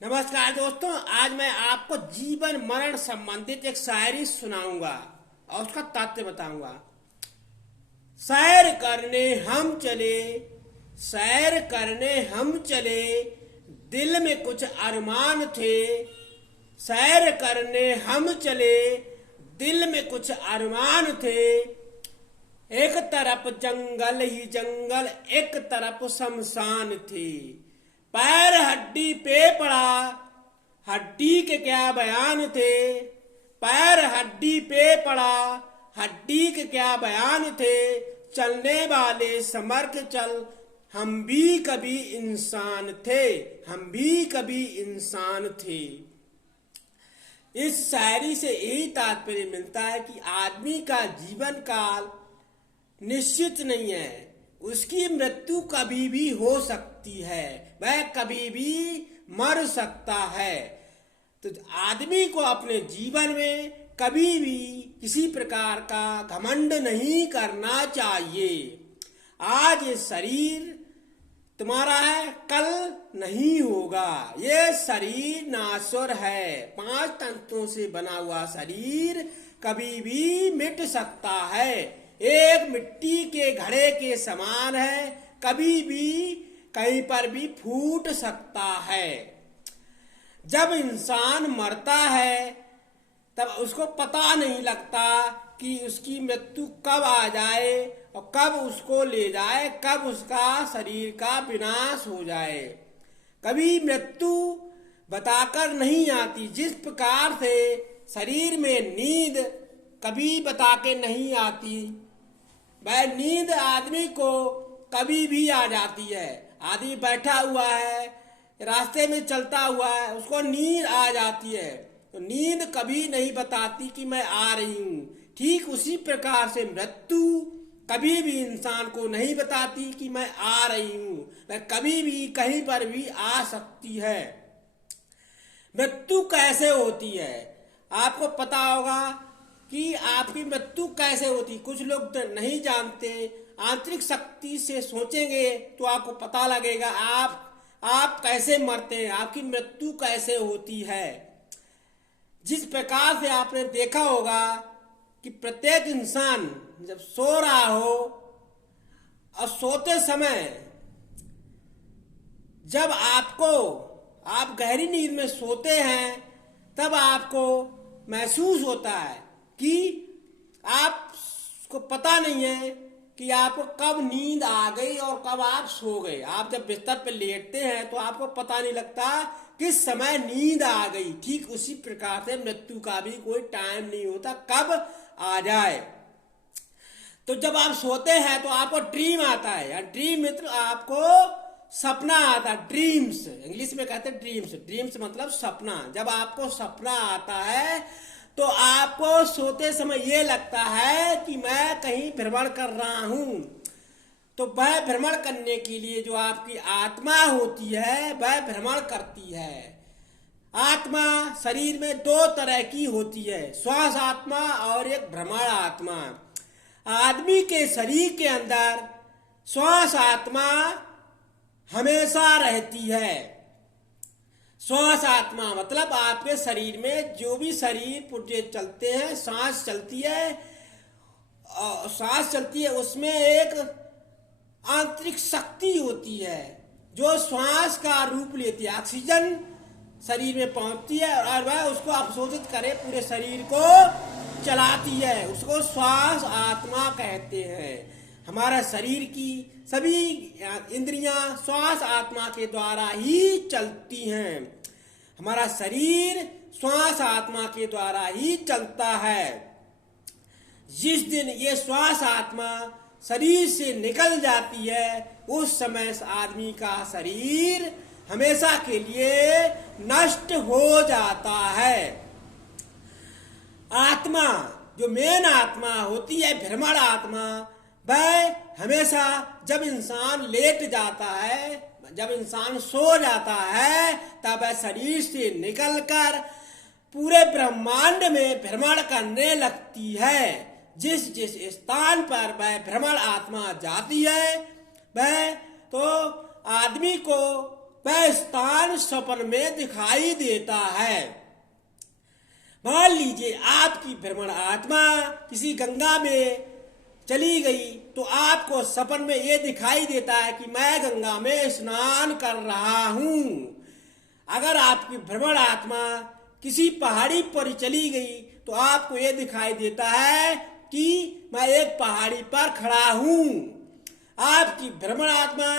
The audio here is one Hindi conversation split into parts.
नमस्कार दोस्तों, आज मैं आपको जीवन मरण संबंधित एक शायरी सुनाऊंगा और उसका तात्पर्य बताऊंगा। सैर करने हम चले, सैर करने हम चले, दिल में कुछ अरमान थे। सैर करने हम चले, दिल में कुछ अरमान थे। एक तरफ जंगल ही जंगल, एक तरफ शमशान थी। पैर हड्डी पे पड़ा, हड्डी के क्या बयान थे। पैर हड्डी पे पड़ा, हड्डी के क्या बयान थे। चलने वाले समर के चल, हम भी कभी इंसान थे, हम भी कभी इंसान थे। इस शायरी से यही तात्पर्य मिलता है कि आदमी का जीवन काल निश्चित नहीं है, उसकी मृत्यु कभी भी हो सकती है, वह कभी भी मर सकता है। तो आदमी को अपने जीवन में कभी भी किसी प्रकार का घमंड नहीं करना चाहिए। आज ये शरीर तुम्हारा है, कल नहीं होगा। ये शरीर नासुर है, 5 तंतुओं से बना हुआ शरीर कभी भी मिट सकता है। एक मिट्टी के घड़े के समान है, कभी भी कहीं पर भी फूट सकता है। जब इंसान मरता है तब उसको पता नहीं लगता कि उसकी मृत्यु कब आ जाए और कब उसको ले जाए, कब उसका शरीर का विनाश हो जाए। कभी मृत्यु बताकर नहीं आती। जिस प्रकार से शरीर में नींद कभी बता के नहीं आती, वह नींद आदमी को कभी भी आ जाती है। आदमी बैठा हुआ है, रास्ते में चलता हुआ है, उसको नींद आ जाती है, तो नींद कभी नहीं बताती कि मैं आ रही हूँ। ठीक उसी प्रकार से मृत्यु कभी भी इंसान को नहीं बताती कि मैं आ रही हूँ, वह कभी भी कहीं पर भी आ सकती है। मृत्यु कैसे होती है आपको पता होगा कि आपकी मृत्यु कैसे होती। कुछ लोग तो नहीं जानते, आंतरिक शक्ति से सोचेंगे तो आपको पता लगेगा आप कैसे मरते हैं, आपकी मृत्यु कैसे होती है। जिस प्रकार से आपने देखा होगा कि प्रत्येक इंसान जब सो रहा हो और सोते समय जब आप गहरी नींद में सोते हैं तब आपको महसूस होता है कि आपको पता नहीं है कि आपको कब नींद आ गई और कब आप सो गए। आप जब बिस्तर पर लेटते हैं तो आपको पता नहीं लगता किस समय नींद आ गई। ठीक उसी प्रकार से मृत्यु का भी कोई टाइम नहीं होता कब आ जाए। तो जब आप सोते हैं तो आपको ड्रीम आता है, या ड्रीम मित्र आपको सपना आता है। ड्रीम्स इंग्लिश में कहते हैं ड्रीम्स। ड्रीम्स मतलब सपना। जब आपको सपना आता है तो आपको सोते समय ये लगता है कि मैं कहीं भ्रमण कर रहा हूं। तो वह भ्रमण करने के लिए जो आपकी आत्मा होती है वह भ्रमण करती है। आत्मा शरीर में 2 तरह की होती है, श्वास आत्मा और एक भ्रमण आत्मा। आदमी के शरीर के अंदर श्वास आत्मा हमेशा रहती है। श्वास आत्मा मतलब आपके शरीर में जो भी शरीर पुर्जे चलते हैं, सांस चलती है, सांस चलती है, उसमें एक आंतरिक शक्ति होती है जो श्वास का रूप लेती है। ऑक्सीजन शरीर में पहुंचती है और वह उसको अवशोषित करे पूरे शरीर को चलाती है। उसको श्वास आत्मा कहते हैं। हमारा शरीर की सभी इंद्रियां श्वास आत्मा के द्वारा ही चलती हैं। हमारा शरीर श्वास आत्मा के द्वारा ही चलता है। जिस दिन ये श्वास आत्मा शरीर से निकल जाती है उस समय आदमी का शरीर हमेशा के लिए नष्ट हो जाता है। आत्मा जो मेन आत्मा होती है, भ्रमण आत्मा, वह हमेशा जब इंसान लेट जाता है, जब इंसान सो जाता है, तब वह शरीर से निकलकर पूरे ब्रह्मांड में भ्रमण करने लगती है। जिस जिस स्थान पर वह भ्रमण आत्मा जाती है वह तो आदमी को वह स्थान स्वप्न में दिखाई देता है। मान लीजिए आपकी भ्रमण आत्मा किसी गंगा में चली गई तो आपको सपन में ये दिखाई देता है कि मैं गंगा में स्नान कर रहा हूं। अगर आपकी भ्रमण आत्मा किसी पहाड़ी पर चली गई तो आपको ये दिखाई देता है कि मैं एक पहाड़ी पर खड़ा हूं। आपकी भ्रमण आत्मा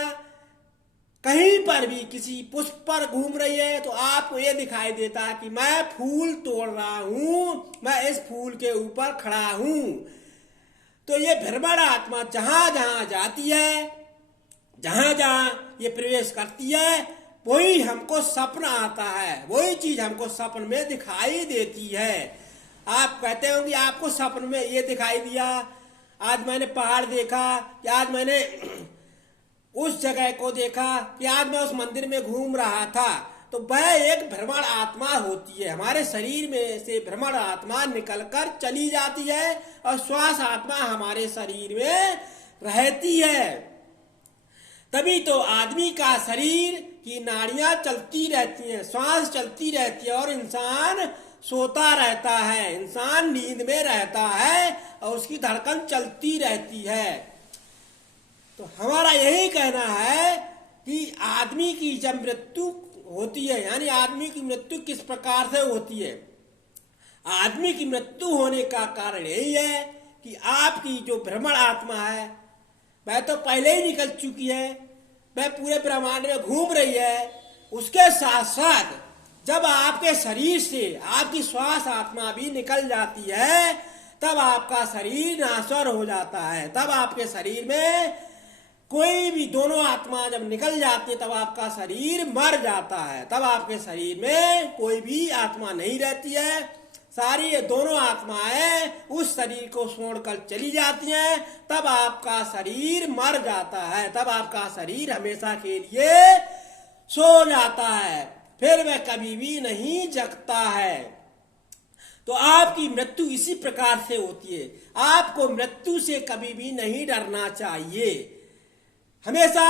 कहीं पर भी किसी पुष्प पर घूम रही है तो आपको ये दिखाई देता है कि मैं फूल तोड़ रहा हूं, मैं इस फूल के ऊपर खड़ा हूं। तो ये भ्रमण आत्मा जहां जहां जाती है, जहां जहां ये प्रवेश करती है, वही हमको स्वप्न आता है, वही चीज हमको स्वप्न में दिखाई देती है। आप कहते हो कि आपको स्वप्न में ये दिखाई दिया, आज मैंने पहाड़ देखा, कि आज मैंने उस जगह को देखा, कि आज मैं उस मंदिर में घूम रहा था। तो वह एक भ्रमण आत्मा होती है। हमारे शरीर में से भ्रमण आत्मा निकलकर चली जाती है और श्वास आत्मा हमारे शरीर में रहती है। तभी तो आदमी का शरीर की नाड़ियां चलती रहती हैं, श्वास चलती रहती है और इंसान सोता रहता है, इंसान नींद में रहता है और उसकी धड़कन चलती रहती है। तो हमारा यही कहना है कि आदमी की जब मृत्यु होती है, यानी आदमी की मृत्यु किस प्रकार से होती है। आदमी की मृत्यु होने का कारण यही है कि आपकी जो भ्रमण आत्मा है वह तो पहले ही निकल चुकी है, वह पूरे ब्रह्मांड में घूम रही है। उसके साथ साथ जब आपके शरीर से आपकी श्वास आत्मा भी निकल जाती है तब आपका शरीर नाश्वर हो जाता है। तब आपके शरीर में कोई भी दोनों आत्मा जब निकल जाती है तब आपका शरीर मर जाता है। तब आपके शरीर में कोई भी आत्मा नहीं रहती है, सारी ये दोनों आत्माएं उस शरीर को छोड़कर चली जाती हैं। तब आपका शरीर मर जाता है, तब आपका शरीर हमेशा के लिए सो जाता है, फिर वह कभी भी नहीं जगता है। तो आपकी मृत्यु इसी प्रकार से होती है। आपको मृत्यु से कभी भी नहीं डरना चाहिए। हमेशा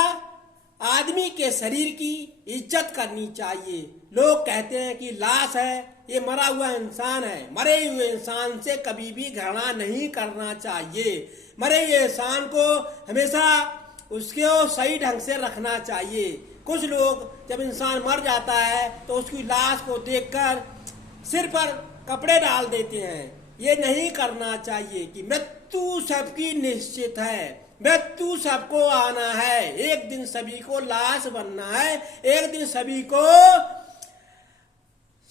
आदमी के शरीर की इज्जत करनी चाहिए। लोग कहते हैं कि लाश है, ये मरा हुआ इंसान है। मरे हुए इंसान से कभी भी घृणा नहीं करना चाहिए। मरे हुए इंसान को हमेशा उसको सही ढंग से रखना चाहिए। कुछ लोग जब इंसान मर जाता है तो उसकी लाश को देखकर सिर पर कपड़े डाल देते हैं। ये नहीं करना चाहिए कि मृत्यु सबकी निश्चित है, मृत्यु सबको आना है, एक दिन सभी को लाश बनना है, एक दिन सभी को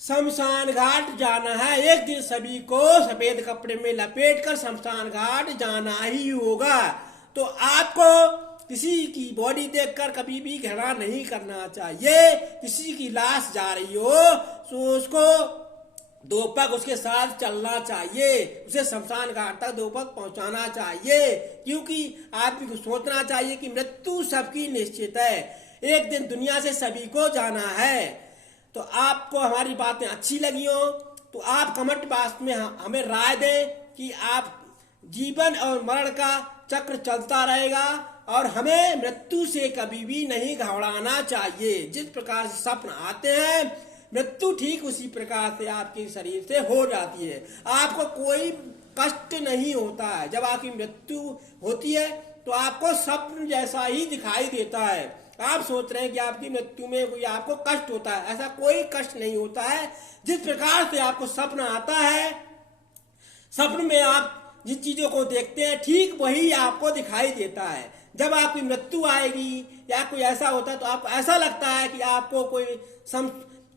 शमशान घाट जाना है, एक दिन सभी को सफेद कपड़े में लपेटकर शमशान घाट जाना ही होगा। तो आपको किसी की बॉडी देखकर कभी भी घृणा नहीं करना चाहिए। किसी की लाश जा रही हो तो उसको दो पग उसके साथ चलना चाहिए, उसे शमशान घाट तक दो पग पहुंचाना चाहिए, क्योंकि आदमी को सोचना चाहिए कि मृत्यु सबकी निश्चित है, एक दिन दुनिया से सभी को जाना है। तो आपको हमारी बातें अच्छी लगी हो तो आप कमेंट बॉक्स में हमें राय दें कि आप जीवन और मरण का चक्र चलता रहेगा और हमें मृत्यु से कभी भी नहीं घबराना चाहिए। जिस प्रकार से स्वप्न आते हैं मृत्यु ठीक उसी प्रकार से आपके शरीर से हो जाती है। आपको कोई कष्ट नहीं होता है। जब आपकी मृत्यु होती है तो आपको स्वप्न जैसा ही दिखाई देता है। आप सोच रहे हैं कि आपकी मृत्यु में कोई आपको कष्ट होता है, ऐसा कोई कष्ट नहीं होता है। जिस प्रकार से आपको स्वप्न आता है, स्वप्न में आप जिन चीजों को देखते हैं ठीक वही आपको दिखाई देता है। जब आपकी मृत्यु आएगी या कोई ऐसा होता है तो आपको ऐसा लगता है कि आपको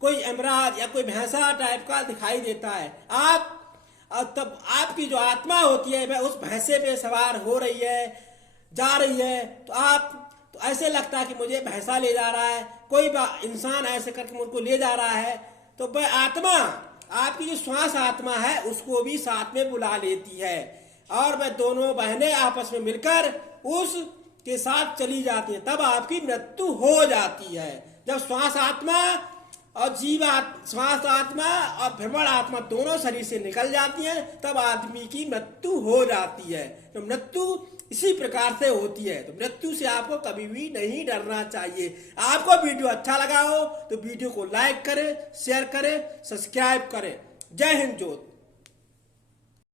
कोई अमराज या कोई भैंसा टाइप का दिखाई देता है। तब आपकी जो आत्मा होती है वह उस भैंसे पे सवार हो रही है, जा रही है, तो ऐसे लगता है कि मुझे भैंसा ले जा रहा है, कोई इंसान ऐसे करके मुझको ले जा रहा है। तो वह आत्मा, आपकी जो श्वास आत्मा है उसको भी साथ में बुला लेती है और वह दोनों बहनें आपस में मिलकर उसके साथ चली जाती है। तब आपकी मृत्यु हो जाती है। जब श्वास आत्मा और श्वास आत्मा और भ्रमण आत्मा दोनों शरीर से निकल जाती हैं, तब आदमी की मृत्यु हो जाती है। तो मृत्यु इसी प्रकार से होती है। तो मृत्यु से आपको कभी भी नहीं डरना चाहिए। आपको वीडियो अच्छा लगा हो तो वीडियो को लाइक करें, शेयर करें, सब्सक्राइब करें। जय हिंद जोत।